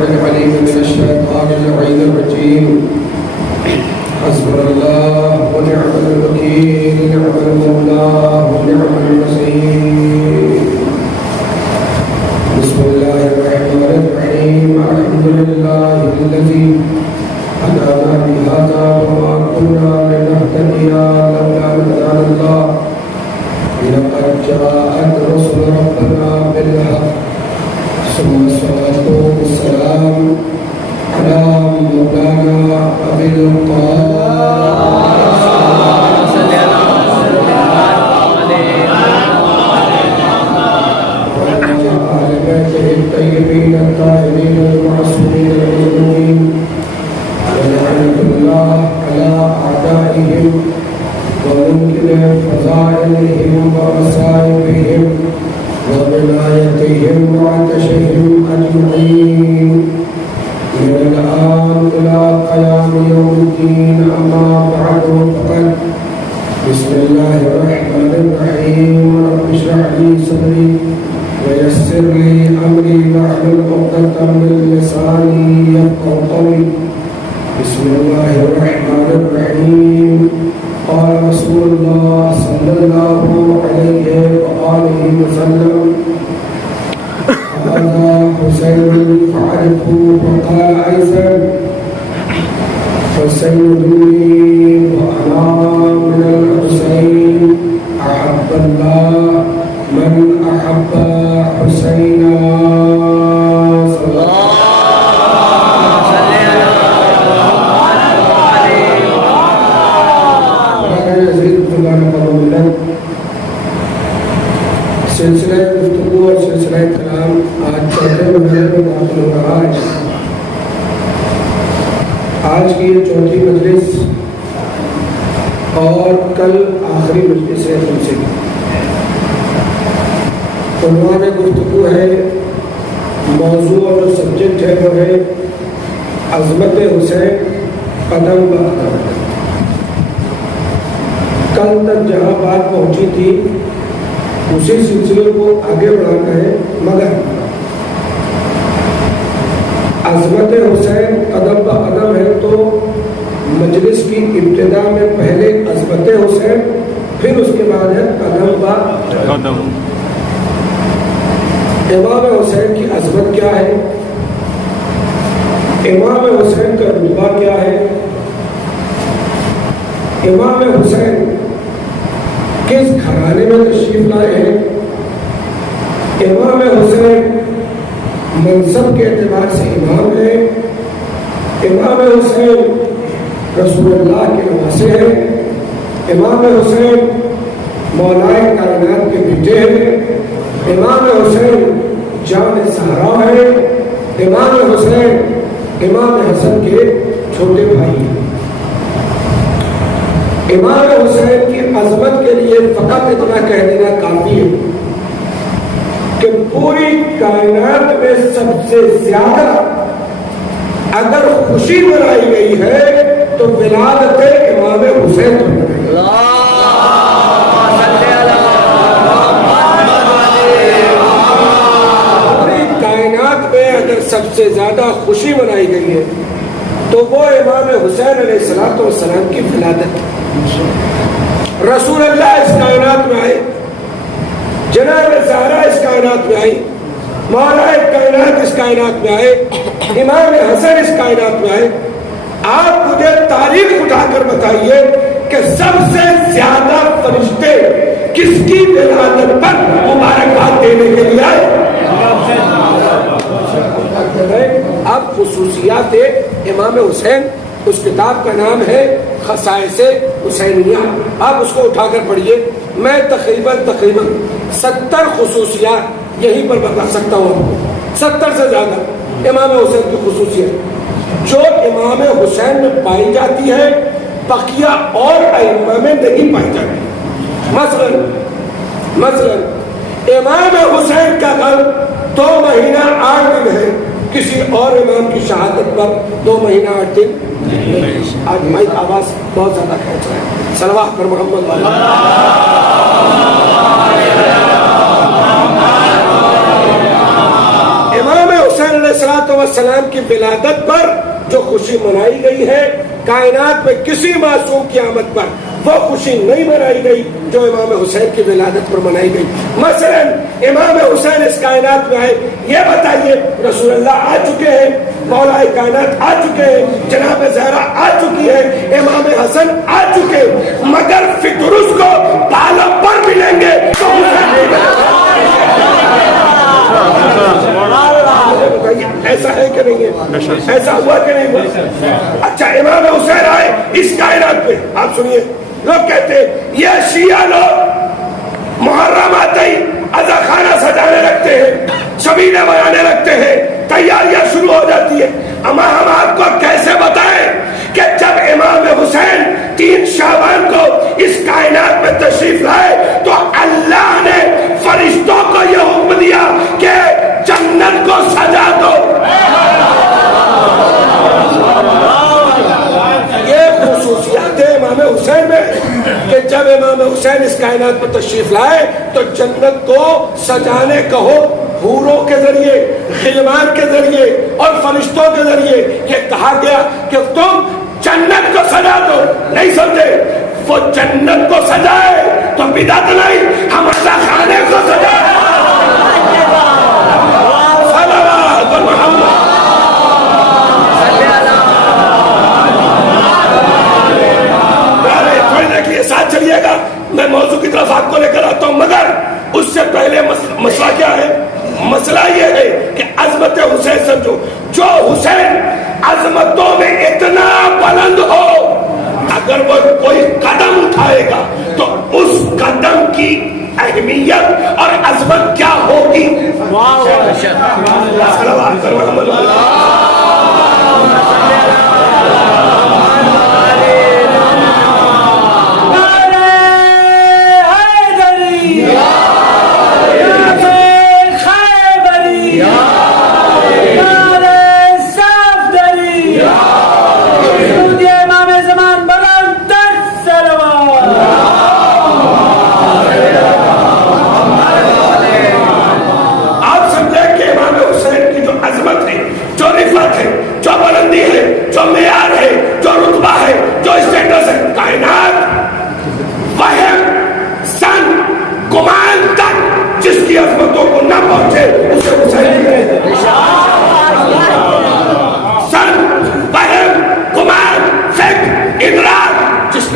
السميع العليم من الشيطان اللعين الرجيم حسبنا الله ونعم الوكيل نعم المولى ونعم النصير بسم الله الرحمن الرحيم الحمد لله الذي هدانا بهذا وما كنا لنهتدي لولا أن هدانا الله لقد جاءت رسل ربنا بالحق ثم الصلاة والسلام على مولانا أبي الطيبين الطاهرين المعصومين المؤمنين ولعنة الله على أعدائهم ومنكر فضائلهم ومصائبهم وولايتهم وعطشهم أجمعين من الآن إلى قيام يوم الدين أما بعد فقد بسم الله الرحمن الرحيم رب اشرح لي صدري ويسر لي أمري واحلل عقدة من لساني يفقهوا قولي بسم الله الرحمن الرحيم قال رسول الله صلى الله عليه وآله وسلم هذا حسين فعرفه وقال أيضا حسين دوني وأنا من الحسين أحب الله من أحب حسينا صلى الله سلسلہ گفتگو اور سلسلہ کلام آج چوتھے مجلس میں داخل ہو رہا ہے۔ آج کی یہ چوتھی مجلس اور کل آخری مجلس ہے سلسلے کی۔ عنوان گفتگو ہے، موضوع اور جو سبجیکٹ ہے وہ ہے عظمت حسین قدم بہ قدم۔ کل تک جہاں بات پہنچی تھی اسی سلسلے کو آگے بڑھانا ہے، مگر عظمت حسین قدم بہ قدم ہے تو مجلس کی ابتدا میں پہلے عظمت حسین پھر اس کے بعد ہے قدم بہ قدم۔ امام حسین کی عظمت کیا ہے، امام حسین کا رتبہ کیا ہے، امام حسین کس گھرانے میں تشریف لائے ہیں، امام حسین منصب کے اعتبار سے امام ہے، امام حسین رسول اللہ کے نواسے ہیں، امام حسین مولائے کائنات کے بیٹے ہیں، امام حسین جان سہرا ہے، امام حسین امام حسن کے چھوٹے بھائی ہیں۔ امام حسین کی عظمت کے لیے فقط اتنا کہہ دینا کافی ہے کہ پوری کائنات میں سب سے زیادہ اگر خوشی منائی گئی ہے تو ولادت امام حسین پر منائی گئی۔ پوری کائنات میں اگر سب سے زیادہ خوشی منائی گئی ہے تو وہ امام حسین علیہ السلام کی ولادت ہے۔ رسول اللہ اس کائنات میں آئے، جناب زہرا اس کائنات میں آئی، مولا کائنات اس کائنات میں آئے، امام حسن اس کائنات میں آئے۔ آپ مجھے تاریخ اٹھا کر بتائیے کہ سب سے زیادہ فرشتے کس کی ولادت پر مبارکباد دینے کے لیے آئے؟ اب خصوصیات امام حسین، اس کتاب کا نام ہے خصائص حسینیہ، آپ اس کو اٹھا کر پڑھیے۔ میں تقریباً 70 خصوصیات یہیں پر بتا سکتا ہوں، 70 سے زیادہ امام حسین کی خصوصیت جو امام حسین میں پائی جاتی ہے بقیہ اور ائمہ میں نہیں پائی جاتی۔ مثلا امام حسین کا غم 2 مہینہ 8 دن ہے، کسی اور امام کی شہادت پر 2 مہینہ 8 دن۔ آج مائک آواز بہت زیادہ کھینچ رہا ہے، صلوات پر محمد والا۔ امام حسین علیہ السلام کی ولادت پر جو خوشی منائی گئی ہے، کائنات میں کسی معصوم کی آمد پر وہ خوشی نہیں منائی گئی جو امام حسین کی ولادت پر منائی گئی۔ مثلا امام حسین اس کائنات میں آئے، یہ بتائیے رسول اللہ آ چکے ہیں، مولا کائنات آ چکے ہیں، جناب زہرا آ چکی ہے، امام حسن آ چکے، مگر فکر اس کو بالا پر ملیں گے تو ایسا ہے کہ نہیں ہے؟ ایسا ہوا کہ نہیں ہوا؟ اچھا امام حسین آئے اس کائنات پہ، آپ سنیے، لوگ کہتے ہیں یہ شیعہ لوگ محرم آتے ہی عزا خانہ سجانے لگتے ہیں، شبیلے بنانے لگتے ہیں، تیاریاں شروع ہو جاتی ہے۔ اما ہم آپ کو کیسے بتائیں کہ جب امام حسین 3 شعبان کو اس کائنات میں تشریف لائے تو اللہ نے فرشتوں کو یہ حکم دیا کہ جنت کو سجا دو۔ یہ خصوصیات ہے امام حسین میں کہ جب امام حسین اس کائنات پر تشریف لائے تو جنت کو سجانے کہو حوروں کے ذریعے، غلمان کے ذریعے اور فرشتوں کے ذریعے یہ کہا گیا کہ تم جنت کو سجا دو۔ نہیں سمجھے؟ وہ جنت کو سجائے تو بدعت نہیں، ہم عزا خانے کو سجائے۔ ساتھ چلیے گا، میں موضوع کی طرف آپ کو لے کر آتا ہوں، مگر اس سے پہلے مسئلہ کیا ہے؟ مسئلہ یہ ہے کہ عظمت حسین سمجھو، جو حسین عظمتوں میں اتنا بلند ہو، اگر وہ کوئی قدم اٹھائے گا تو اس قدم کی اہمیت اور عظمت کیا ہوگی؟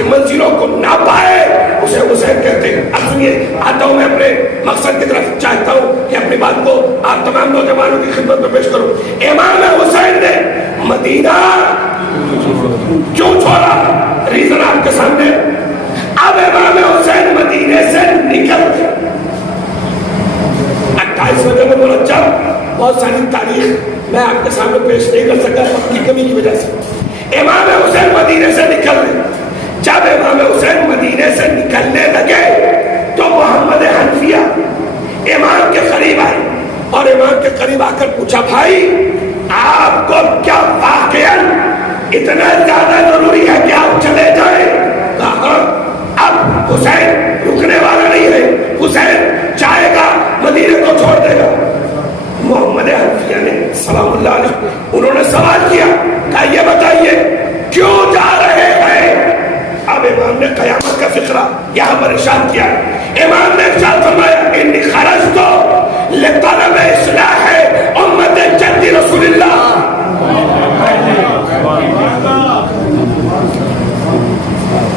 منزلوں کو نہ پائے اسے حسین کہتے ہیں۔ اب سنیے، آتا ہوں میں اپنے مقصد کی طرف، چاہتا ہوں کہ اپنی بات کو آپ تمام نوجوانوں کی خدمت میں پیش کروں۔ امام حسین نے مدینہ کیوں چھوڑا؟ ریزن آپ کے سامنے۔ اب امام حسین مدینے سے نکل گئے 28 رجب الرجب، بہت ساری تاریخ میں آپ کے سامنے پیش نہیں کر سکا وقت کی کمی کی وجہ سے۔ امام حسین مدینے سے نکل گئے۔ جب امام حسین مدینے سے نکلنے لگے تو محمد حنفیہ امام کے قریب آئے اور امام کے قریب آ کر پوچھا، بھائی آپ کو کیا واقعاً اتنا زیادہ ضروری ہے کہ آپ چلے جائیں؟ کہا اب حسین رکنے والا نہیں ہے، حسین جائے گا، مدینے کو چھوڑ دے گا۔ محمد حنفیہ نے سلام اللہ علیہ انہوں نے سوال کیا، کہا یہ بتائیے کیوں جا رہے ہیں؟ اب امام نے قیامت کا فقرہ یہاں پر ارشاد کیا۔ امام نے ارشاد فرمایا، انی خرجت لطلب اصلاح امت جد رسول اللہ۔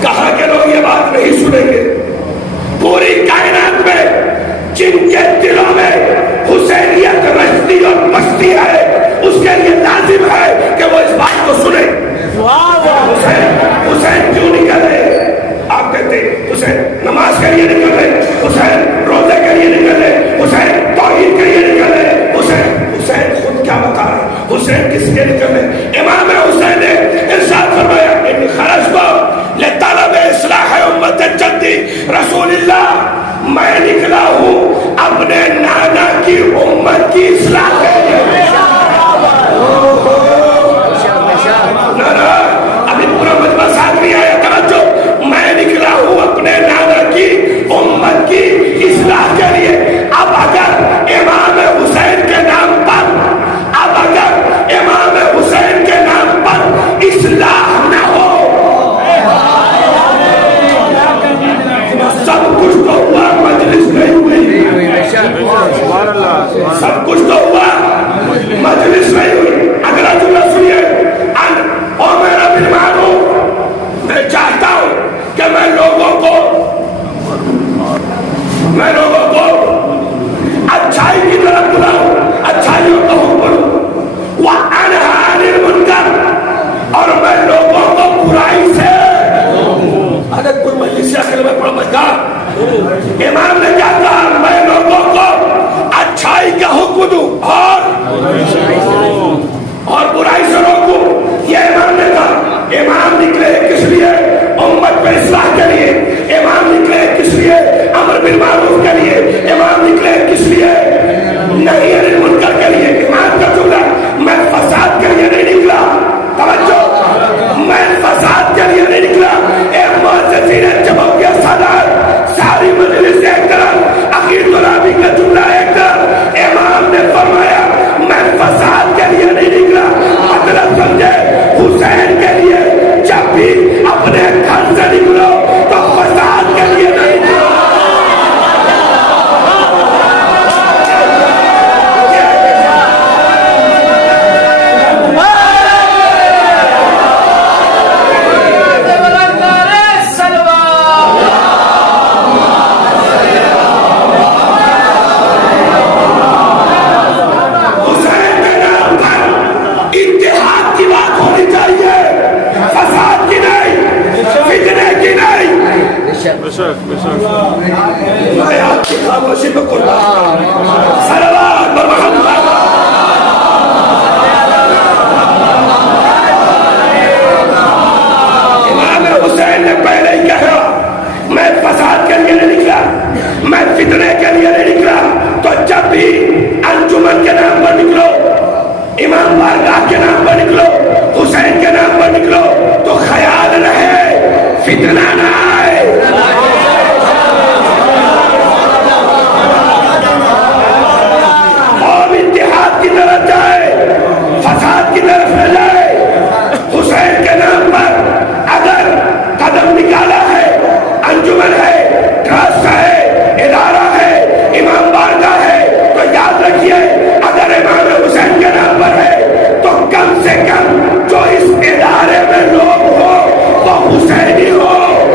کہا کہ لوگ یہ بات نہیں سنیں گے، پوری کائنات میں جن کے دلوں میں حسینیت رشتی اور بستی ہے اس کے لیے لازم ہے کہ وہ اس بات کو سنیں۔ حسین کیوں نکلے؟ آپ کہتے ہیں حسین نماز کے لیے نکلے، حسین روزے کے لیے نکلے، حسین توحید کے لیے نکلے، حسین خود کیا بتا رہے؟ حسین کس کے نکلے؟ امام حسین نے ارشاد فرمایا، انی خرجت لطلب اصلاح امت جد رسول اللہ، میں نکلا ہوں اپنے نانا کی امت کی اصلاح کے لیے۔ ابھی پورا مجمع ساتھ نہیں آیا، توجہ، میں نکلا ہوں اپنے نانا کی امت کی اصلاح کے لیے۔ اب اگر امام حسین کے نام پر، اب اگر امام سب کچھ تو ہوا، مجلس نہیں ہوئی. اگلا جملہ سنیے، امر بالمعروف، میں چاہتا ہوں کہ میں لوگوں کو اچھائی کی طرف بلاؤں، اچھائیوں کا حکم کروں، وانہی عن المنکر، اور میں لوگوں کو برائی سے. ارے کوئی مجلس سے اکیلے میں پڑھ بچا. امام نے کیا کہا؟ میں لوگوں کو اچھائی کا حکم دوں اور برائی سے روکوں. یہ امام نے کہا. امام نکلے کس لیے؟ امت میں اصلاح کے لیے. امام نکلے کس لیے؟ امر بالمعروف کے لیے. امام نکلے کس لیے؟ نہی عن المنکر کے لیے. امام کا جملہ، میں فساد کے لیے نہیں نکلا. توجہ، میں فساد کے لیے نہیں نکلا. ایک معززین جمع ہو گیا سادات، ساری مجلس ایک طرف، عقید العربی کا جملہ ایک طرف. امام نے فرمایا میں فساد کے لیے نہیں نکلا. مطلب سمجھے؟ حسین کے لیے جب بھی اپنے گھر سے نکلو تو فساد کے لیے نہیں نکلو. میں آپ کی خاموشی میں قربان. صلوات بر محمد. امام حسین نے پہلے ہی کہا میں فساد کے لیے نہیں نکلا، میں فتنے کے لیے نہیں نکلا. تو جب بھی انجمن کے نام پر نکلو، امام بارگاہ کے نام پر نکلو، حسین کے نام پر نکلو، تو خیال رہے فتنہ نہ آئے. کی طرف جائے، فساد کی طرف نہ جائے. حسین کے نام پر اگر قدم نکالا ہے، انجمن ہے، ٹرسٹ ہے، ادارہ ہے، امام بارگاہ ہے، تو یاد رکھیے اگر امام حسین کے نام پر ہے تو کم سے کم جو اس ادارے میں لوگ ہو وہ حسینی ہو.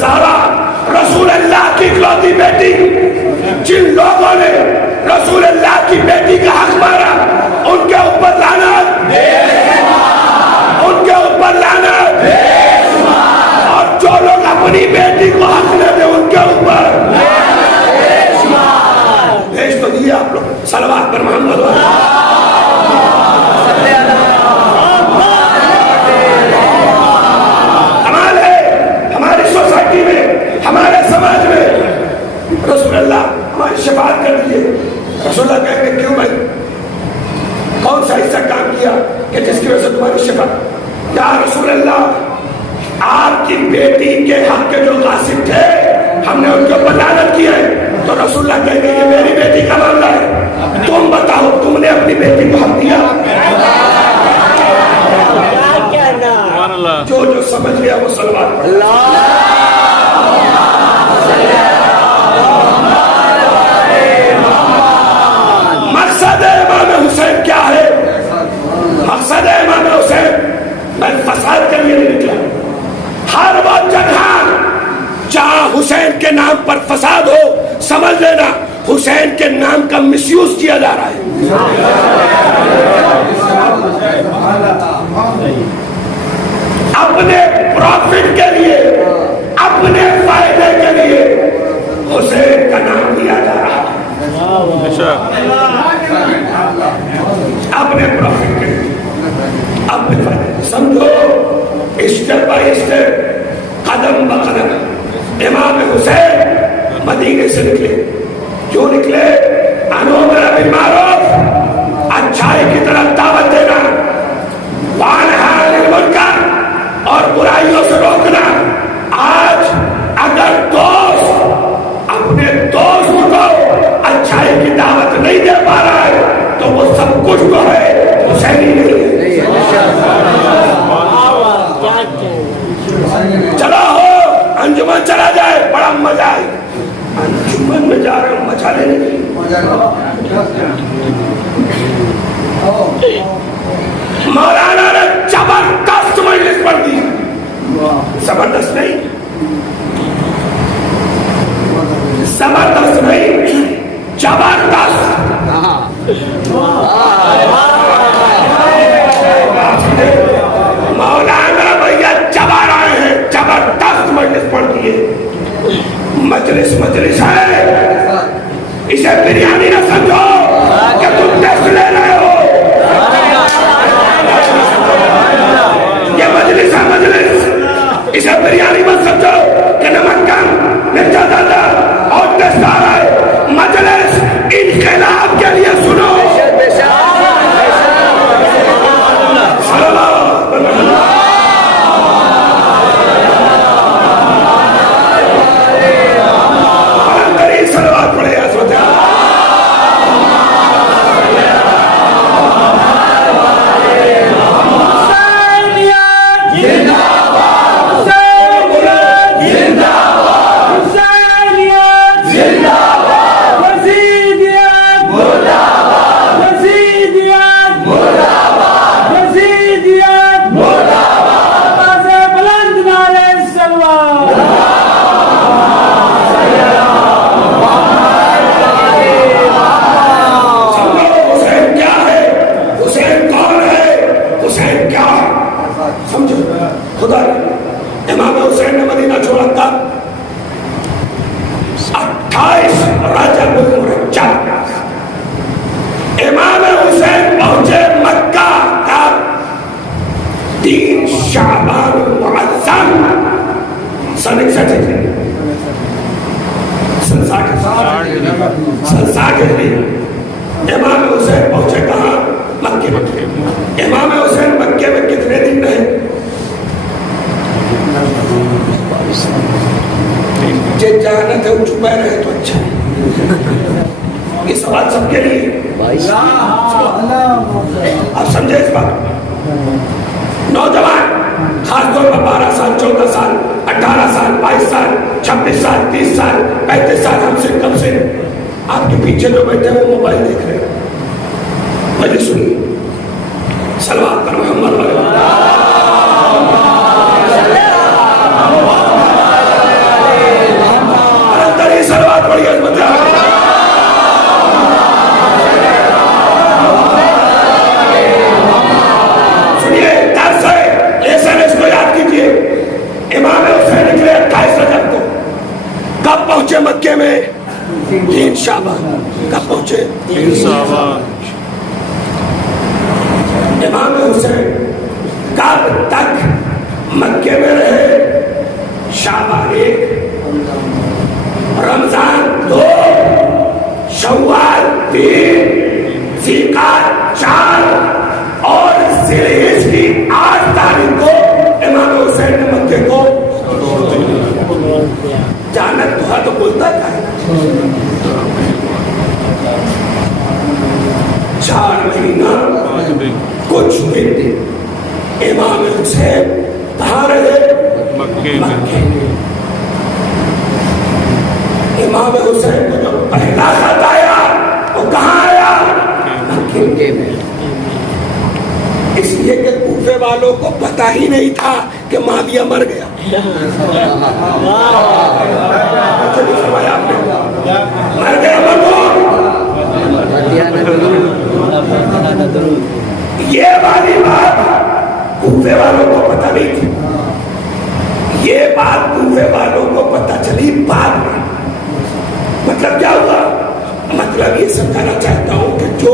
زہرا رسول اللہ کی اکلوتی بیٹی، جن لوگوں نے رسول اللہ کی بیٹی کا حق مارا ان کے اوپر لعنت، ان کے اوپر لعنت، اور جو لوگ اپنی بیٹی کو حق نہ دیں ان کے اوپر بھیج تو دیے آپ لوگ صلوات پر محمد کمال ہے ہماری سوسائٹی میں، ہمارے سماج میں رسول اللہ ہماری شفاعت کر دیے. رسول اللہ کہتے ہیں کیوں بھائی کون سا ایسا کام کیا کہ جس کی وجہ سے تمہاری شفاعت؟ یا رسول اللہ آپ کی بیٹی کے حق کے جو غاصب تھے ہم نے ان کے اوپر لعنت کی ہے. تو رسول اللہ کہتے ہیں یہ میری بیٹی کا معاملہ ہے، تم بتاؤ تم نے اپنی بیٹی کو حق دیا؟ جو جو سمجھ گیا وہ صلوات پڑھ. مقصد امام حسین کیا ہے؟ مقصد امام حسین میں فساد کے لیے نہیں نکلا. ہر وہ جگہ جہاں حسین کے نام پر فساد ہو سمجھ لینا حسین کے نام کا مس یوز کیا جا رہا ہے. اپنے پروفٹ کے لیے، اپنے فائدے کے لیے حسین کا نام دیا جا رہا ہے. اپنے پروفٹ کے لیے، اپنے فائدے. سمجھو اسٹیپ بائی اسٹیپ، قدم بقدم امام حسین مدینے سے نکلے. کیوں نکلے؟ امر بالمعروف، اچھائی کی طرف دعوت دینا، وانہی عن المنکر، اور برائیوں سے روکنا. آج اگر دوست اپنے دوست کو اچھائی کی دعوت نہیں دے پا رہا ہے تو وہ سب کچھ تو ہے، حسینی نہیں ہے. چلا ہو انجمن چلا جائے بڑا مزہ آئے. انجمن میں جا رہے ہوں مچا لینے کے لیے. مولانا نے زبردست مجلس پڑھ دی. زبردست نہیں، زبردست نہیں، زبردست. مولانا بھیا چبا رہے ہیں، زبردست مجلس پڑھ دیے. مجلس مجلس ہے، اسے بریانی نہ سمجھو کہ تم ٹیسٹ لے رہے ہو. یہ مجلس ہے مجلس، اسے بریانی مت سمجھو کہ نمک کم مرچا زیادہ اور ٹیسٹ آ رہا ہے. مجلس انقلاب کے لیے سنو. امام حسین نے مدینہ چھوڑا تھا 28 رجب المرجب. امام حسین پہنچے مکہ کا 3 شعبان المعظم سن 60 ہجری. امام حسین پہنچے کہاں؟ مکے میں. امام حسین مکے میں کتنے دن رہے؟ جانت ہے وہ چھپے رہے تو اچھا ہے. یہ سوال سب کے لیے. آپ سمجھے اس بات؟ نوجوان خاص طور پر 12 سال 14 سال 18 سال 22 سال 26 سال 30 سال 35 سال ہم سے کم سے آپ کے پیچھے جو بیٹھے ہیں وہ موبائل دیکھ رہے ہیں. مجھے سنیے صلوات پر محمد 3 شعبان کب پہنچے؟ 3 شعبان. امام حسین کب تک مکے میں رہے؟ شعبان 1، رمضان 2، شوال 3، ذیقعدہ 4 اور ذی الحجہ کی 8 تاریخ کو امام حسین نے مکے کو جانت دعا تو بولتا تھا 4 مہینہ کچھ دن امام حسین کہاں رہے؟ مکے میں. امام حسین کو جو پہلا خط آیا وہ کہاں آیا؟ مکے میں. اس لیے کہ کوفے والوں کو پتہ ہی نہیں تھا کہ معاویہ مر گیا. مر گیا یہ والی بات کوفے والوں کو پتہ نہیں تھی. یہ بات کوفے والوں کو پتہ چلی بعد میں. مطلب کیا ہوا؟ مطلب یہ سمجھانا چاہتا ہوں کہ جو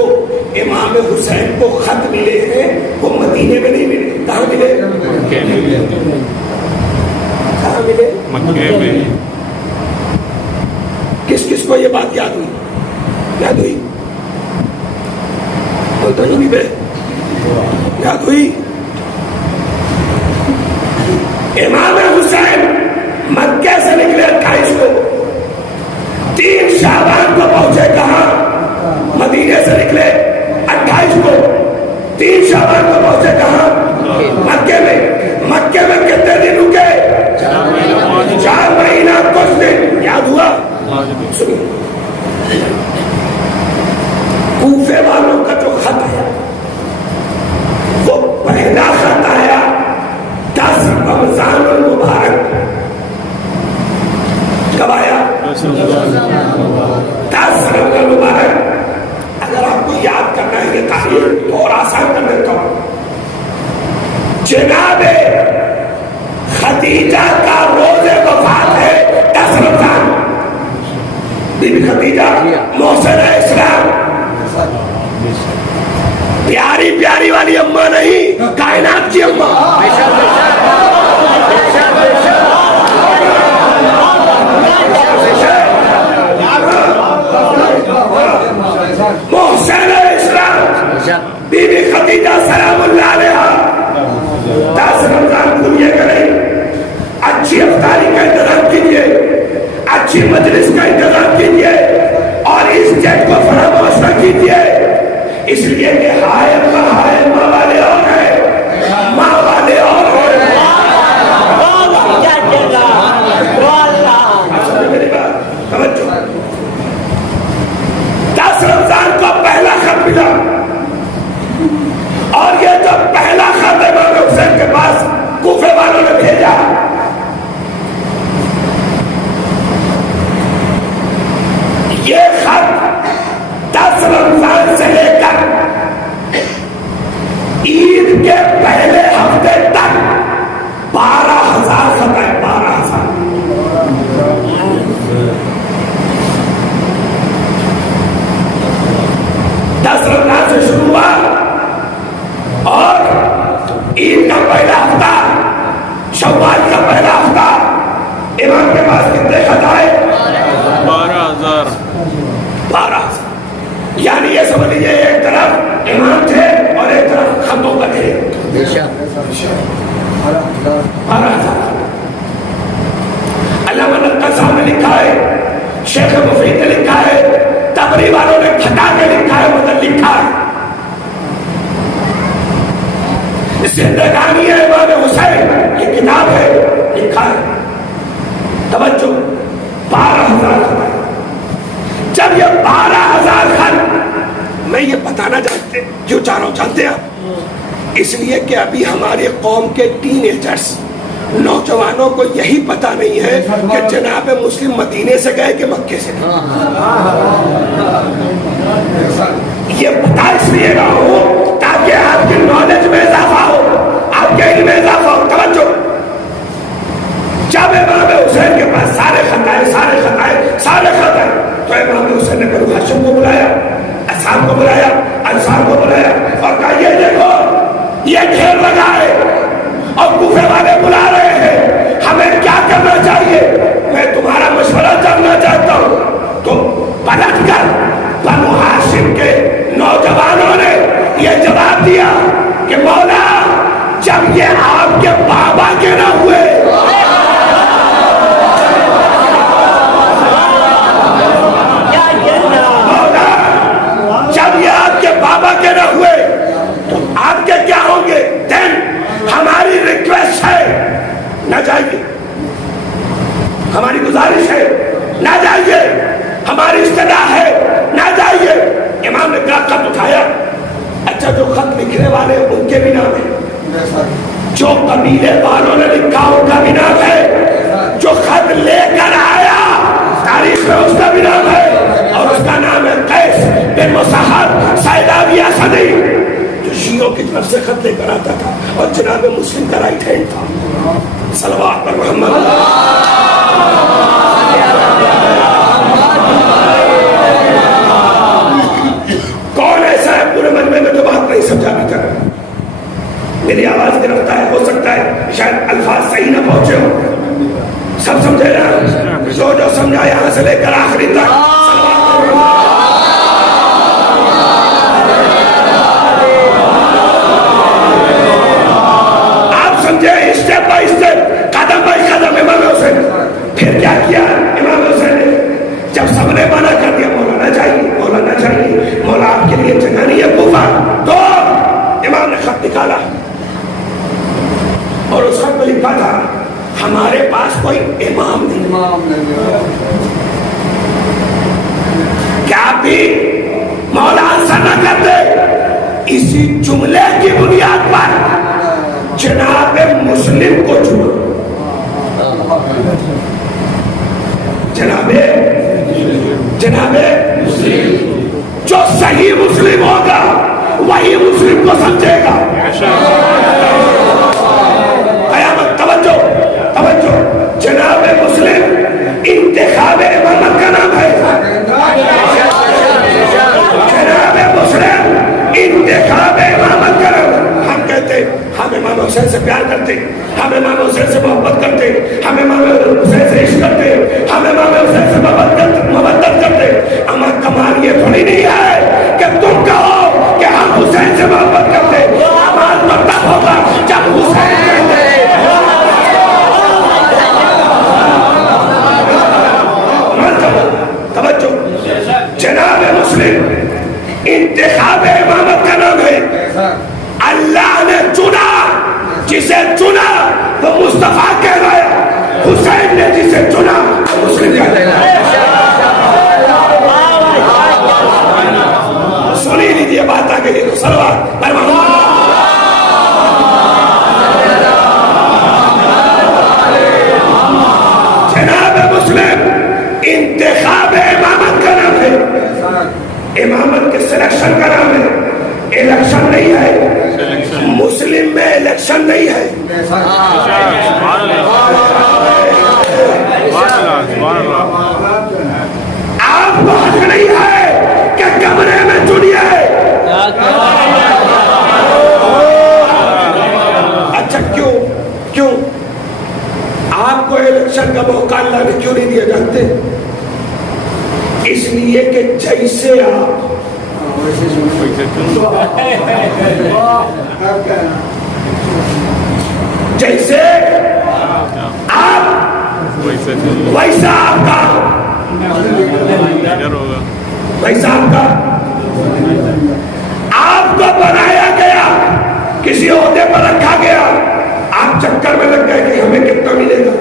امام حسین کو خط ملے ہیں وہ مدینے میں نہیں ملے. کہاں ملے؟ کہاں ملے؟ مکے میں. کس کس کو یہ بات یاد ہوئی؟ یاد ہوئی؟ بولتا نہیں بے یاد ہوئی؟ امام حسین مکے سے نکلے 28 کو، 3 شعبان کو پہنچے کہاں؟ مدینے سے نکلے 28 کو، 3 شعبان کو پہنچے کہاں؟ مکے میں. مکے میں کتنے دن رکے؟ 4 مہینہ کچھ دن. یاد ہوا؟ کوفے والوں کا جو خط ہے وہ پہلا خط آیا 10 رمضان المبارک. کب آیا؟ 10 رمضان المبارک. اگر آپ کو یاد کرنا ہے یہ تاریخ اور آسان کر دیتا ہوں. جناب خدیجہ کا روز وفات ہے 10 رمضان. بی بی خدیجہ محسن اسلام، پیاری پیاری والی اماں نہیں، کائنات کی اماں. محسن اسلام بی بی خدیجہ سلام اللہ علیہ 10 رمضان کو یہ کریں. اچھی افطاری کا انتظام کیجیے، اچھی مجلس کا انتظام کیجیے اور اس ڈیٹ کو فراموش نہ کیجیے. اس لیے کہ ہائے ماں والے اور ہیں، ماں والے اور ہیں. میری بات توجہ. 10 رمضان کو پہلا خط ملا اور یہ جو پہلا خط امام حسین کے پاس کوفے والوں نے بھیجا، یہ خط 10 رمضان سے لے کر عید کے پہلے ہفتے تک 12,000 خط ہے. 12,000. رمضان سے شروع ہوا اور عید کا پہلا ہفتہ، شوال کا پہلا ہفتہ امام کے پاس کتنے خط آئے؟ 12,000. 12,000. یعنی یہ سمجھ لیجیے ایک طرف امام تھے اور ایک طرف خطوں کا تھے. 12,000. علامہ نقوی صاحب نے لکھا ہے، شیخ مفید نے لکھا ہے، تبری والوں نے گھٹا کے لکھا ہے، مدد لکھا ہے. زندگانی امام حسین یہ کتاب ہے، لکھا ہے. توجہ، 12,000 خط. جب یہ 12,000 خط، میں یہ بتانا چاہتے کیوں چاہ رہا ہوں جانتے ہیں آپ؟ اس لیے کہ ابھی ہمارے قوم کے ٹین ایجرز، نوجوانوں کو یہی پتا نہیں ہے کہ جناب مسلم مدینے سے گئے کہ مکے سے گئے. یہ بتا اس لیے رہا ہوں تاکہ آپ کی نالج میں اضافہ ہو، آپ کے علم میں اضافہ ہو. توجہ، جب امام حسین کے پاس سارے خط آئے تو امام والے بلا رہے ہیں، ہمیں کیا کرنا چاہیے؟ میں تمہارا مشورہ جاننا چاہتا ہوں۔ تو پلٹ کر بنو ہاشم کے نوجوانوں نے یہ جواب دیا کہ مولا جب یہ آپ کے بابا کے نہ ہوئے، مولا جب یہ آپ کے بابا کے نہ ہوئے تو آپ کے کیا ہوں گے؟ دین ہماری ریکویسٹ ہے نہ جائیے، ہماری گزارش ہے نہ جائیے، ہماری استدعا ہے نہ جائیے۔ امام نے کہا خط اٹھایا، اچھا جو خط لکھنے والے ان کے بھی نام ہیں، جو قبیلے والوں نے لکھا ان کا بھی نام ہے، جو خط لے کر آیا تاریخ میں اس کا بھی نام ہے، اور اس کا نام ہے قیس بن مصعب سیداوی اسدی، جو شیعوں کی طرف سے خط لے کر آتا تھا اور جناب مسلم کا رائٹ ہینڈ تھا۔ صلوات پر محمد۔ کون ایسا ہے پورے مجمع میں جو بات نہیں سمجھا بھی تک؟ میری آواز گرفتا ہے، ہو سکتا ہے شاید الفاظ صحیح نہ پہنچے ہوں، سب سمجھے نا؟ جو سمجھا یہاں سے لے کر آخری تک۔ آپ سمجھے اسٹیپ بائی اسٹیپ، قدم بائی قدم امام حسین۔ پھر کیا کیا امام حسین نے؟ جب سب نے منع کر دیا مولا نہ چاہیے، مولا نہ چاہیے، مولا آپ کے لیے جگہ نہیں ہے کوفہ، تو امام نے خط نکالا اور اس خط میں لکھا تھا ہمارے پاس کوئی امام نہیں۔ کیا بھی مولا آنسر نہ کرتے؟ اسی جملے کی بنیاد پر جناب مسلم کو چنا، جناب جو صحیح مسلم ہوگا وہی مسلم کو سمجھے گا۔ قیامت، توجہ توجہ، جناب مسلم انتخاب امامت کا نام ہے، جناب مسلم انتخاب امامت کا نام ہے۔ ہم کہتے ہیں ہم امام حسین سے پیار کرتے، ہم امام حسین سے محبت کرتے، ہم امام حسین سے عشق کرتے، ہم امام حسین سے محبت کرتے، اما کمال یہ تھوڑی نہیں ہے کہ تم کہو کہ ہم حسین سے محبت کرتے، کمال تو تب ہوگا جب حسین کہتے۔ توجہ، جناب مسلم انتخاب امامت کا نام ہے۔ اللہ نے چنا، جسے چنا وہ مصطفیٰ کہلایا، حسین نے جسے چنا وہ مسلم کہلایا۔ سنی لیجیے بات آگے دیکھو، صلوات پر محمد۔ جناب مسلم انتخاب امامت کا نام ہے، امامت کے سلیکشن کا نام ہے، الیکشن نہیں ہے، مسلم میں الیکشن نہیں ہے۔ آپ کو حق نہیں ہے کہ کمرے میں چنیے۔ اچھا کیوں آپ کو الیکشن کا موقع اللہ نے کیوں نہیں دیا جانتے؟ اس لیے کہ جیسے آپ جیسے آپ ویسا آپ کا، ویسا آپ کا، آپ کو بنایا گیا، کسی عہدے پر رکھا گیا، آپ چکر میں لگ گئے کہ ہمیں کتنا ملے گا۔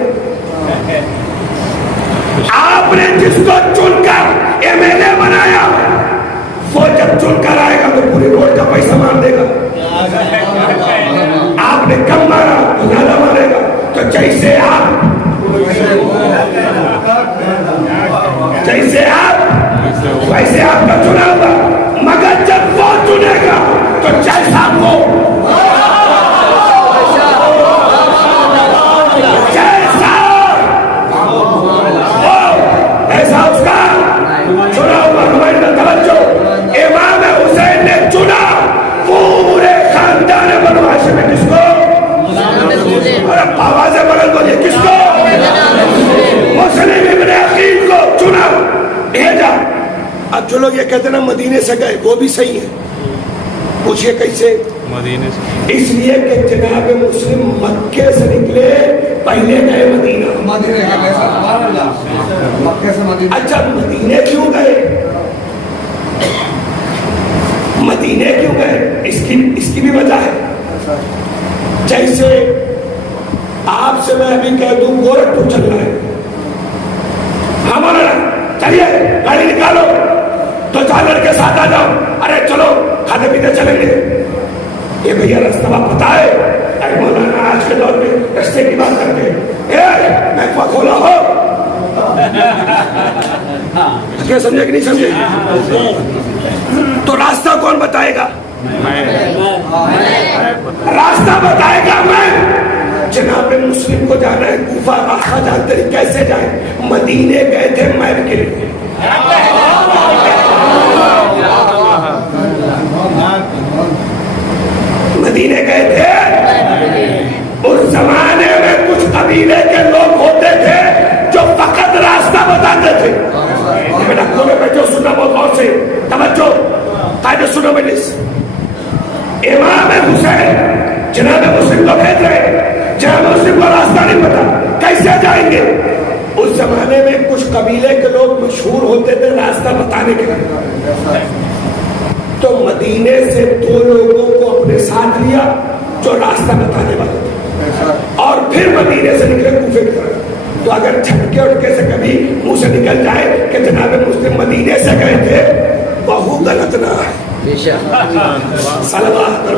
آپ نے جس کو چن کر ایم ایل اے بنایا، وہ جب چن کر آئے گا تو پوری روڈ کا پیسہ مار دے گا۔ آپ نے کم مارا تو زیادہ مارے گا۔ تو جیسے آپ ویسے آپ کا چنا ہوگا، مگر جب وہ چنے گا تو جیسا وہ ایسا اس کا چنا ہوا نمائندہ۔ توجہ، امام حسین نے چنا پورے خاندان بنو ہاشم میں کس کو؟ آوازیں بلند بولیے کس کو؟ مسلم ابن عقیل کو چنا بھیجا. اب جو لوگ یہ کہتے ہیں نا مدینے سے گئے وہ بھی صحیح ہے. پوچھئے کیسے؟ مدینے سے. اس لیے کہ جناب مسلم مکے سے نکلے پہلے گئے مدینہ. اچھا مدینے کیوں گئے؟ مدینے کیوں گئے؟ اس کی بھی وجہ ہے. جیسے آپ سے میں ابھی کہہ دوں گورکھپور چل رہا ہے, ہاں مولانا چلیے گاڑی نکالو, تو چار لڑکے ساتھ آ جاؤ, ارے چلو کھاتے پیتے چلیں گے. یہ بھیا رستہ پتا ہے؟ ارے مولانا آج کے دور میں رستے کی بات کر کے میں کھولا ہو کیا سمجھے کہ نہیں سمجھے؟ تو راستہ کون بتائے گا؟ راستہ بتائے گا میں. جناب مسلم کو جانا ہے کوفہ, راستہ جانتے ہیں کیسے جائیں؟ مدینے گئے تھے میپ کے لیے. مدینے گئے تھے. اس زمانے میں کچھ قبیلے کے لوگ ہوتے تھے جو فقط راستہ بتاتے تھے. بیٹا کھولے بیٹھو, سننا بہت غور سے, توجہ قاعدے سنو مجلس. امام حسین جناب مسلم کو بھیج رہے, جناب مسلم کو راستہ نہیں پتا, کیسے جائیں گے؟ اس زمانے میں کچھ قبیلے کے لوگ مشہور ہوتے تھے راستہ بتانے کے لیے. تو مدینے سے دو لوگوں کو اپنے ساتھ لیا جو راستہ بتانے والے تھے, اور پھر مدینے سے نکلے کوفے کی طرف. تو اگر جھٹکے اٹکے سے کبھی منہ سے نکل جائے کہ جناب مسلم مدینے سے گئے تھے, بہو غلط نہ ہے. صلوات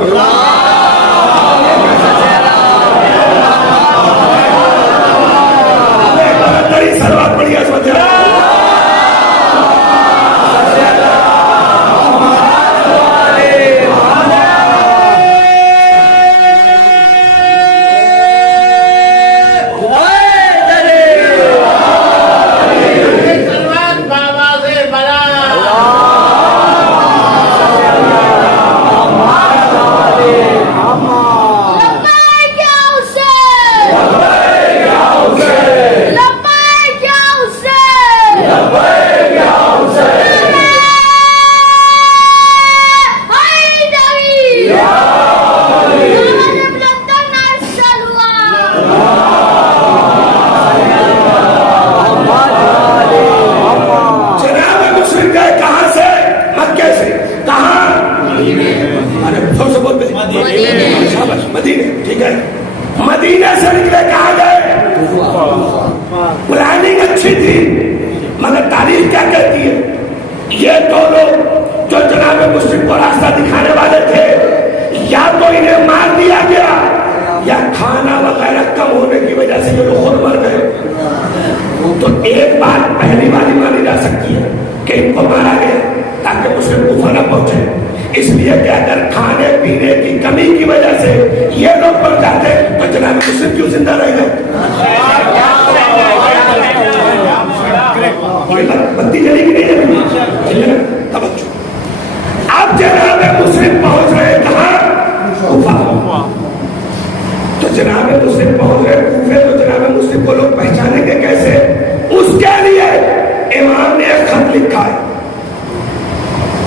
صلوات پڑھیے اس وقت. مدینے سے نکلے کہاں گئے؟ پلاننگ اچھی تھی مگر تاریخ کیا کہتی ہے؟ یہ دو لوگ جو جناب مسلم کو راستہ دکھانے والے تھے, یا تو انہیں مار دیا گیا یا کھانا وغیرہ کم ہونے کی وجہ سے یہ لوگ خود مر گئے. تو ایک بات پہلی والی مانی جا سکتی ہے کہ ان کو مارا گیا تاکہ مسلم کوفہ نہ پہنچے, اس لیے کہ اگر کھانے پینے کی کمی کی وجہ سے یہ لوگ مر جاتے تو جناب مسلم کیوں زندہ رہ گئے؟ بتی جلی کی نہیں جلی. توجہ, اب جناب مسلم پہنچ رہے کہاں؟ کوفہ. تو جناب مسلم پہنچ رہے کوفے, تو جناب مسلم کو لوگ پہچانیں گے کیسے؟ اس کے لیے امام نے ایک خط لکھا ہے.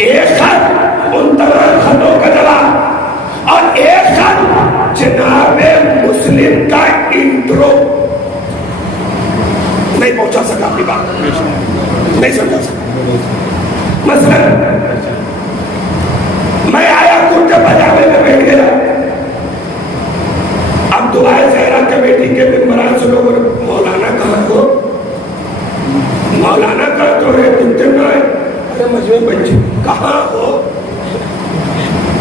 ایک خط ان تمام خطوں کا جواب, اور ایک خط جناب مسلم کا انٹرو. نہیں پہنچا سکا اپنی بات, نہیں سمجھا سکا. مثلا میں آیا کرتے پاجامے میں بیٹھ گیا, اب دعائے زہرا کمیٹی کے ممبران سے لوگوں نے مولانا کہاں کو, مولانا کہاں تو ہے, تم تم نہ ہے, ارے مجمع بچے کہاں ہو,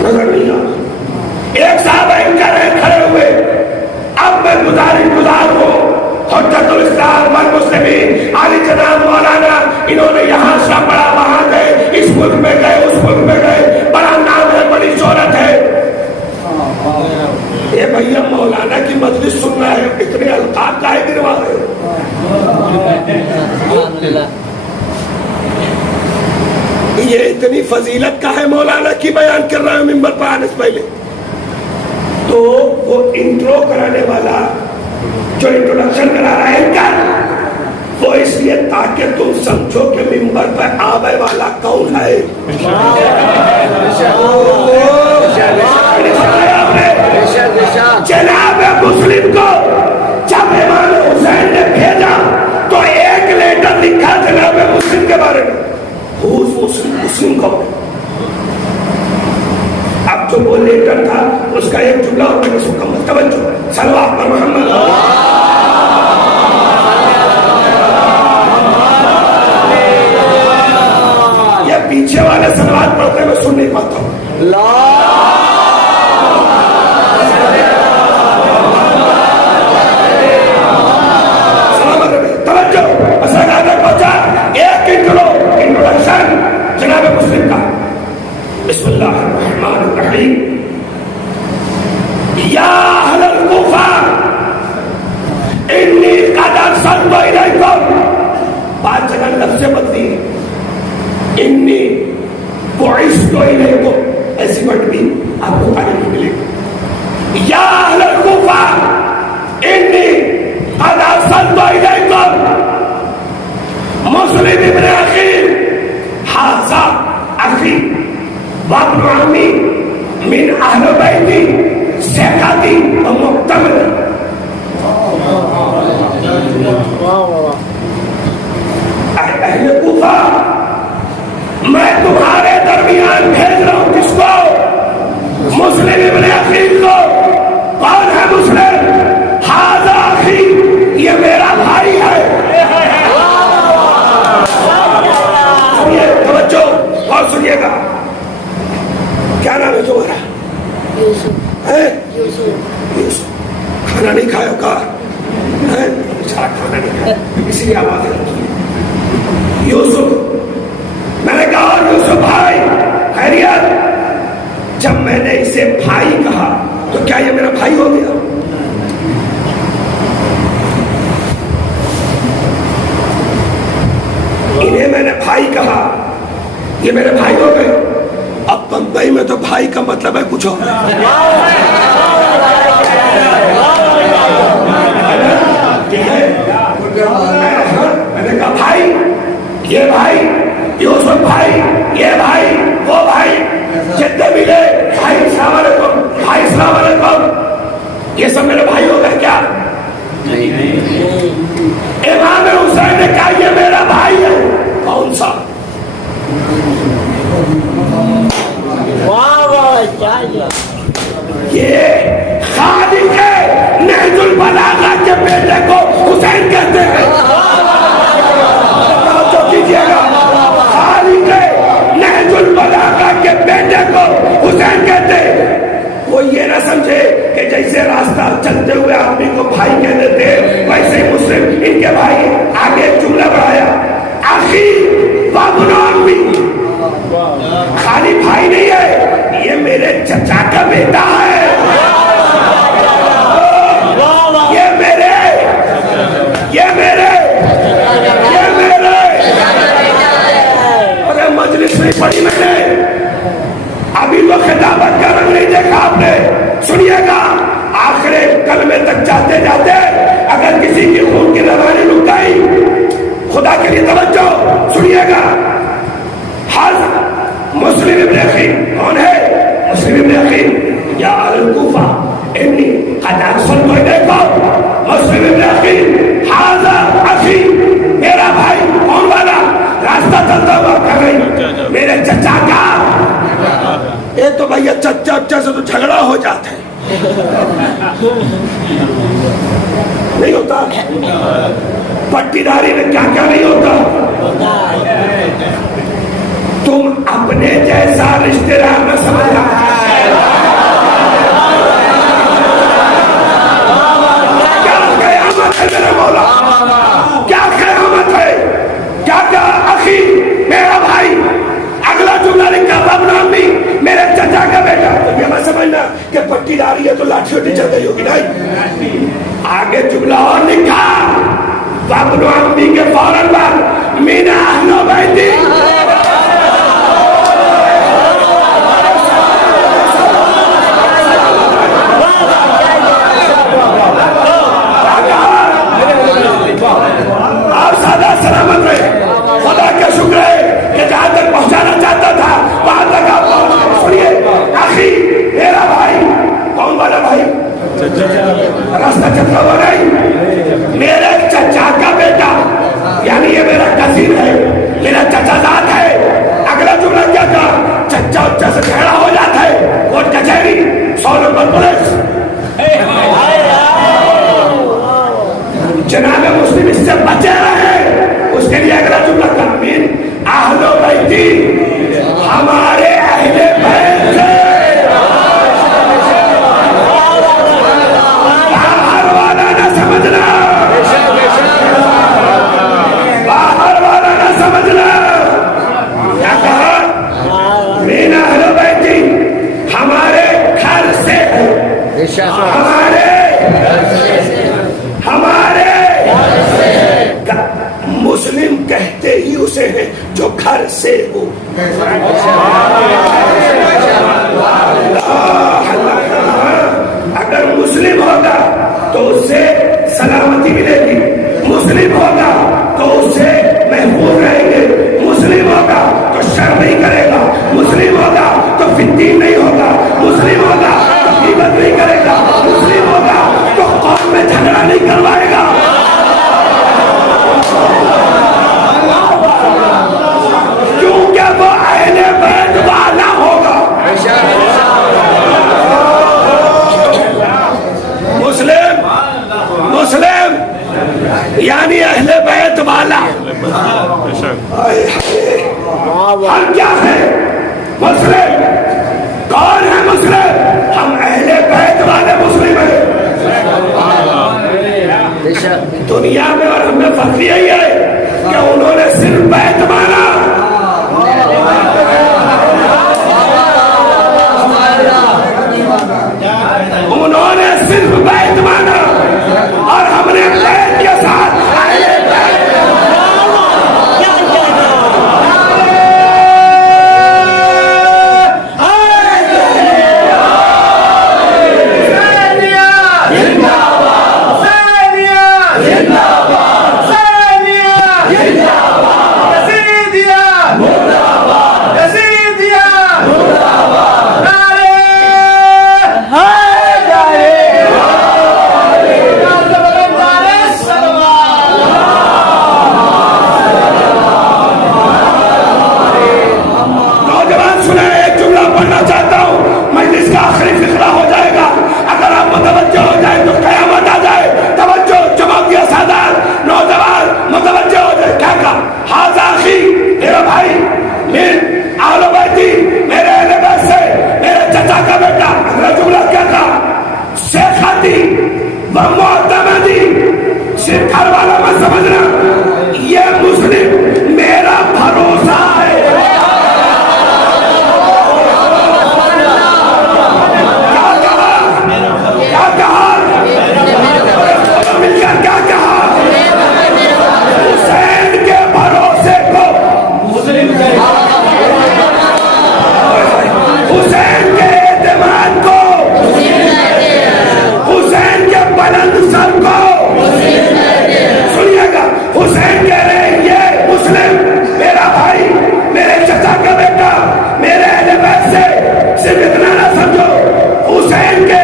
نظر نہیں آ. ایک صاحب اینکر ہیں کھڑے ہوئے, اب میں گزار ہوں حجت الاسلام والمسلمین علی جناب مولانا, انہوں نے یہاں سے پڑھا, وہاں گئے, اس ملک میں گئے, اس ملک میں گئے, بڑا نام ہے, بڑی شہرت ہے. اے بھیا مولانا کی مجلس سننا ہے, اتنے القاب کا ہے گروا رہے ہو. یہ اتنی فضیلت کا ہے مولانا کی بیان کر رہا ہوں ممبر پر آنے سے پہلے. تو وہ انٹرو کرانے والا جو انٹروڈکشن کرا رہا ہے کر وہ اس لیے تاکہ تم سمجھو کہ ممبر پہ آنے والا کون ہے. جناب مسلم کو جب امام حسین نے بھیجا تو ایک لیٹر لکھا جناب مسلم کے بارے میں. مسلم کو اب جو وہ لیٹر تھا اس کا ایک جملہ اور میں نے مکمل توجہ صلوات پر محمد. یہ پیچھے والے صلوات پڑھتے میں سن نہیں پاتا ہوں. انٹروڈکشن جناب مسلم کا. بسم اللہ الرحمن الرحیم. یا اہل الکوفہ انی قد ارسلت الیکم. بات جگہ لفظ سے بدلی انی بعثت الیکم ایسی ورڈ بھی آپ کو تعلیم میں ملے گی. یا اہل الکوفہ انی قد ارسلت الیکم مسلم ابن عقیل حاذا اخی وابن عمی من اہل بیتی ثقتی و معتمد. اہل کوفہ میں تمہارے درمیان بھیج رہا ہوں کس کو؟ مسلم ابن عقیل کو. کون ہے مسلم؟ حاذا اخی یہ میرا بھائی ہے. توجہ اور سنیے گا. کیا نام ہے تمہارا؟ یوسف. کھانا نہیں کھایا کا کھانا نہیں کھایا اسی لیے آواز ہے یوسف. میں نے کہا اور یوسف بھائی خیریت. جب میں نے اسے بھائی کہا تو کیا یہ میرا بھائی ہو گیا؟ انہیں میں نے بھائی کہا یہ میرے بھائی ہو گئے. اب بمبئی میں تو بھائی کا مطلب ہے کچھ اور. میں نے کہا بھائی یہ بھائی یوسف بھائی یہ بھائی وہ بھائی جتنے ملے بھائی السلام علیکم بھائی السلام علیکم یہ سب میرے بھائی ہو گئے کیا؟ امام حسین نے کہا یہ میرا بھائی ہے. کون سا؟ یہ خالق نہج البلاغہ کے بیٹے کو حسین کہتے ہیں. توجہ کیجیے گا. خالق نہج البلاغہ کے بیٹے کو حسین کہتے ہیں. وہ یہ نہ سمجھے کہ جیسے راستہ چلتے ہوئے آدمی کو بھائی کہتے تھے ویسے ہی مسلم ان کے بھائی. آگے جملہ بڑھایا اخی وابن عمی. خالی بھائی نہیں ہے یہ میرے چچا کا بیٹا ہے. یہ میرے ارے مجلس نہیں پڑھی میں نے ابھی تو خطابت کا رنگ نہیں دیکھا آپ نے. سنیے گا آخر کلمے تک جاتے جاتے اگر کسی کی خون کی روانی رک گئی خدا کے لیے توجہ سنیے گا. مسلم ابن عقیل کون ہے؟ مسلم ابن عقیل یا اہل الکوفہ انی قد ارسلت الیکم مسلم ابن عقیل حاذا اخی میرا بھائی. کون والا؟ راستہ چلتا ہوا کر رہی میرے چچا کا. یہ تو بھیا چچا چچا سے تو جھگڑا ہو جاتا ہے نہیں ہوتا؟ پٹی داری میں کیا کیا نہیں ہوتا. تم اپنے جیسا رشتے دار نہ سمجھنا. کیا قیامت ہے میرے مولا, کیا قیامت ہے. کیا کیا اخی میرا بھائی, اگلا جملہ لکھا وابن عمی میرے چچا کا بیٹا. تو یہ مت سمجھنا کہ پٹی داری ہے تو لاٹھی وٹھی چل گئی ہوگی, نہیں. آگے جملہ اور لکھا وابن عمی کے فوراً بعد من اہل بیتی. جناب مسلم اس سے بچے رہے. اس کے لیے اگلا جملہ تامین اہل بیتی ہمارے اہل بیت سے باہر والا نہ سمجھنا, باہر والا نہ سمجھنا. کیا کہا؟ مین اہل بیتی ہمارے گھر سے, ہمارے مسلم کہتے ہی اسے ہیں جو گھر سے ہو. اگر مسلم ہوگا تو اس سے سلامتی ملے گی, مسلم ہوگا تو اس سے محفوظ رہیں گے, مسلم ہوگا تو شر نہیں کرے گا, مسلم ہوگا تو فتنہ نہیں ہوگا, مسلم ہوگا تو غیبت نہیں کرے گا, مسلم ہوگا تو قوم میں جھگڑا نہیں کروائے گا. کیونکہ وہ اہل بیت والا ہوگا. مسلم, مسلم یعنی اہل بیت والا. ہم کیا ہیں؟ مسلم. کون ہے مسلم؟ ہم اہل بیت والے مسلم ہیں. دنیا میں اور ہم میں فرق یہی ہے کہ انہوں نے صرف بیت مانا, انہوں نے صرف بیت مانا اور ہم نے بیت کے ساتھ صرف گھر والا مت سمجھنا, یہ مسلم میرا بھروسہ ہے. کیا کہا مل کر, کیا کہا؟ حسین کے بھروسے کو مسلم, حسین کے اعتماد کو, حسین کے بلند سر کو. سنیے گا, حسین کہہ رہے ہیں یہ مسلم میرا بھائی, میرے چچا کا بیٹا, میرے اہل بیت سے. صرف اتنا نہ سمجھو حسین کے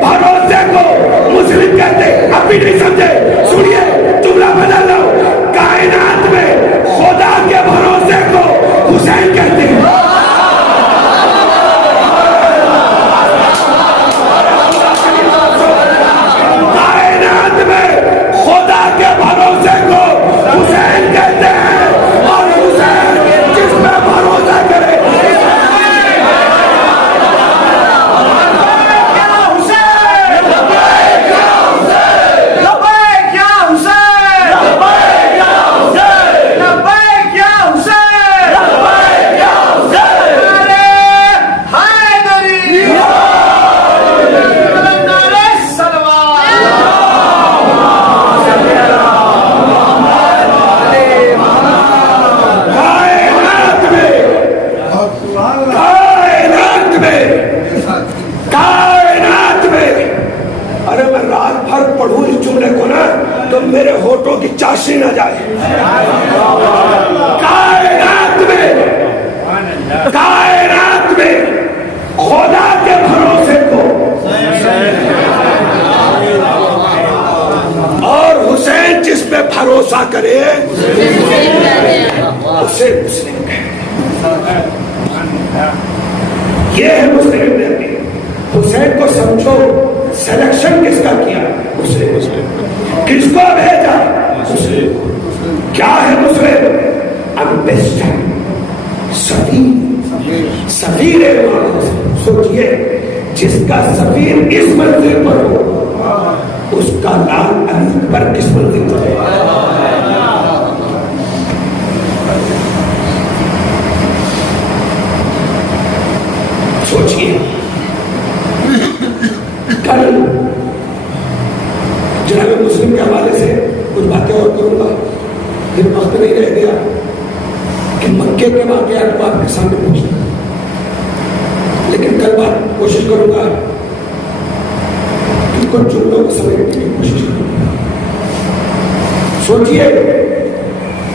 بھروسے کو مسلم کہتے, اب بھی نہیں سمجھے. سنیے جملہ بدل لو, کائنات میں خدا کے بھروسے کو حسین کہتے ہیں. کائنات میں خدا کے بھروسے کو حسین کہتے ہیں, اور حسین جس پہ بھروسہ کرے. تو میرے ہونٹوں کی چاشنی نہ جائے. کائنات میں خدا کے بھروسے کو اور حسین جس پہ بھروسہ کرے اسے مسلم کہے. یہ ہے مسلم نے. حسین کو سمجھو سلیکشن کس کا کیا؟ مسلم. کس کو بھیجا؟ مسلم. کیا ہے مسلم؟ امبیسڈر، سفیر ہے. سوچئے جس کا سفیر اس منزل پر ہو اس کا نام علی اکبر کس منزل پر ہے؟ سوچئے. کل جناب مسلم کے حوالے سے کچھ باتیں اور کروں گا، پھر وقت نہیں رہ گیا کہ مکے کے واقعات کو آپ کے سامنے پوچھنا، لیکن کل بات کوشش کروں گا کہ کچھ جملوں کو سمجھنے کی کوشش کروں گا. سوچئے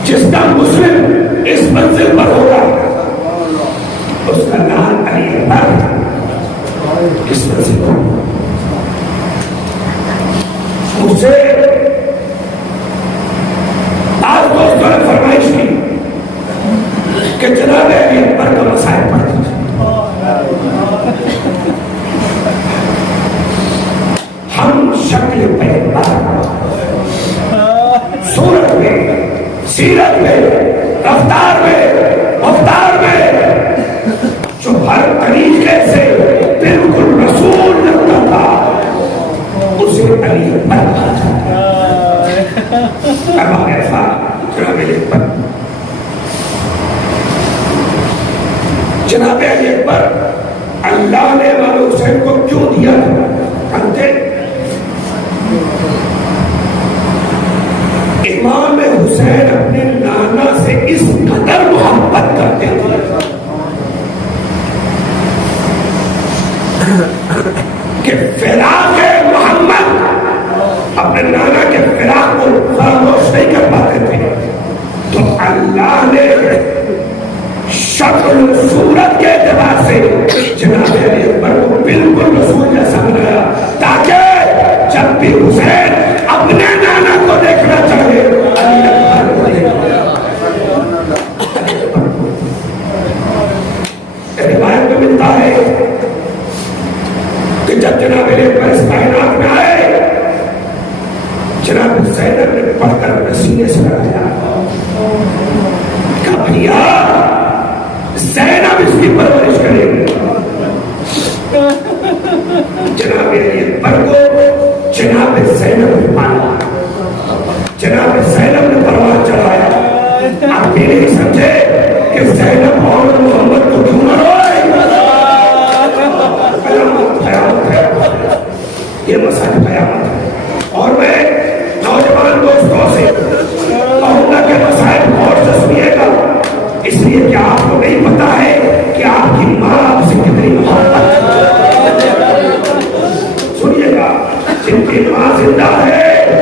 جس کا مسلم اس منزل پر ہوگا اس کا نام علی اکبر کس منزل پر. مجھ سے آج دوستوں نے فرمائش کی کہ جناب علی اکبر کا مسائل پڑھتے تھے. ہم شکل پیغمبر، صورت میں، سیرت میں، رفتار میں، رفتار میں جو ہر طریقے سے بالکل رسول لگتا تھا اسے علی اکبر کہا جاتا ہے. اب ایسا جناب علی اکبر، جناب علی اکبر اللہ نے امام حسین کو کیوں دیا تھا؟ امام حسین اپنے نانا سے اس قدر محبت کرتے تھے کہ فراق محمد اپنے نانا کے فراق کو فراموش نہیں کر پاتے تھے. تو اللہ نے شکل صورت کے اعتبار سے جناب علی اکبر کو بالکل رسول جیسا بنایا تاکہ جب بھی حسین اپنے نانا کو دیکھنا چاہے علی اکبر کو دیکھنا. روایت میں ملتا ہے کہ جب جناب علی اکبر اس کائنات میں آئے جناب زینب نے پڑھ کر اپنے سینے سے لگایا، کہا بھیا زینب اس کی پرورش کرے گی. جناب علی اکبر کو جناب زینب نے پالا، جناب زینب نے پروان چڑھایا. آپ بھی نہیں سمجھے کہ زینب اور محمد کو کیوں نہ روئے؟ یہ مسئلہ قیامت ہے. اور میں نوجوان دوستوں سے کہوں گا کہ مسائل غور سے سنیے گا، اس لیے کہ آپ کو نہیں پتا ہے کہ آپ کی ماں آپ سے کتنی محبت. سنیے گا، جن کی ماں زندہ ہے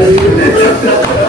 ہے